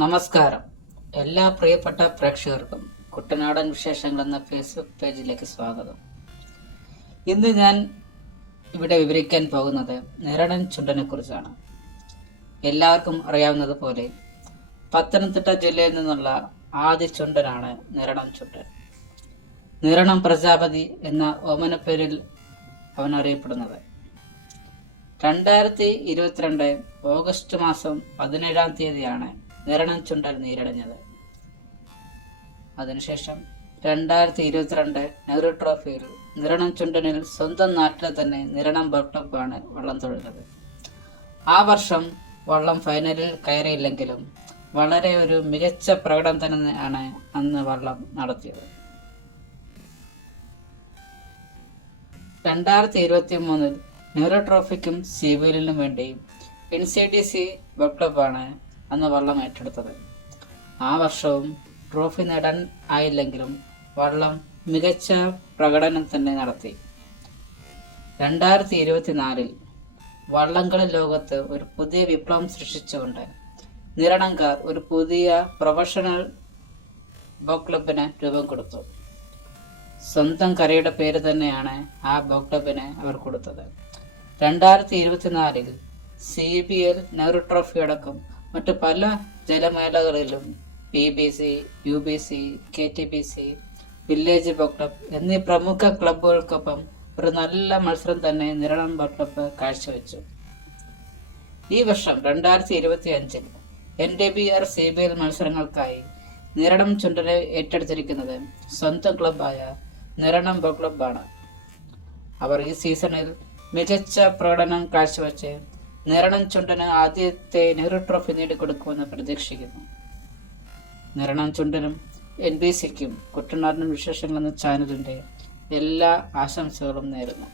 നമസ്കാരം. എല്ലാ പ്രിയപ്പെട്ട പ്രേക്ഷകർക്കും കുട്ടനാടൻ വിശേഷങ്ങൾ എന്ന ഫേസ്ബുക്ക് പേജിലേക്ക് സ്വാഗതം. ഇന്ന് ഞാൻ ഇവിടെ വിവരിക്കാൻ പോകുന്നത് നിരണൻ ചുണ്ടനെ കുറിച്ചാണ്. എല്ലാവർക്കും അറിയാവുന്നതുപോലെ പത്തനംതിട്ട ജില്ലയിൽ നിന്നുള്ള ആദ്യ ചുണ്ടനാണ് നിരണം ചുണ്ടൻ. നിരണം പ്രജാപതി എന്ന ഓമനപ്പേരിൽ അവൻ അറിയപ്പെടുന്നത്. 2022 ഓഗസ്റ്റ് മാസം 17-ാം തീയതിയാണ് നിരണം ചുണ്ടൻ നീരടഞ്ഞത്. അതിനുശേഷം 2022 നെഹ്റു ട്രോഫിയിൽ നിരണം ചുണ്ടനിൽ സ്വന്തം നാട്ടിലെ തന്നെ നിരണം ബോട്ട് ക്ലബ്ബാണ് വള്ളം തൊഴുന്നത്. ആ വർഷം വള്ളം ഫൈനലിൽ കയറിയില്ലെങ്കിലും വളരെ ഒരു മികച്ച പ്രകടനം തന്നെയാണ് അന്ന് വള്ളം നടത്തിയത്. 2023 നെഹ്റു ട്രോഫിക്കും CBLനും വേണ്ടി NCDC ബോട്ട് ക്ലബ്ബാണ് അന്ന് വള്ളം ഏറ്റെടുത്തത്. ആ വർഷവും ട്രോഫി നേടാൻ ആയില്ലെങ്കിലും വള്ളം മികച്ച പ്രകടനം തന്നെ നടത്തി. 2024 വള്ളംകളി ലോകത്ത് ഒരു പുതിയ വിപ്ലവം സൃഷ്ടിച്ചുകൊണ്ട് നിരണംകാർ ഒരു പുതിയ പ്രൊഫഷണൽ ബോട്ട് ക്ലബിന് രൂപം കൊടുത്തു. സ്വന്തം കരയുടെ പേര് തന്നെയാണ് ആ ബോട്ട് ക്ലബിന് അവർ കൊടുത്തത്. 2024 CBL, നെഹ്റു ട്രോഫി അടക്കം മറ്റു പല ജലമേളകളിലും PBC, UBC, KTPC, village boat club എന്നീ പ്രമുഖ ക്ലബ്ബുകൾക്കൊപ്പം ഒരു നല്ല മത്സരം തന്നെ നിരണം ബോട്ട് ക്ലബ്ബ് കാഴ്ചവെച്ചു. ഈ വർഷം 2025 NTBR CBL മത്സരങ്ങൾക്കായി നിരണം ചുണ്ടനെ ഏറ്റെടുത്തിരിക്കുന്നത് സ്വന്തം ക്ലബ്ബായ നിരണം ബോട്ട് ക്ലബ്ബാണ്. അവർ ഈ സീസണിൽ മികച്ച പ്രകടനം കാഴ്ചവെച്ച് നിരണം ചുണ്ടന് ആദ്യത്തെ നെഹ്റു ട്രോഫി നേടിക്കൊടുക്കുമെന്ന് പ്രതീക്ഷിക്കുന്നു. നിരണം ചുണ്ടനും NBCക്കും കുട്ടനാടൻ വിശേഷങ്ങൾ എന്ന ചാനലിൻ്റെ എല്ലാ ആശംസകളും നേരുന്നു.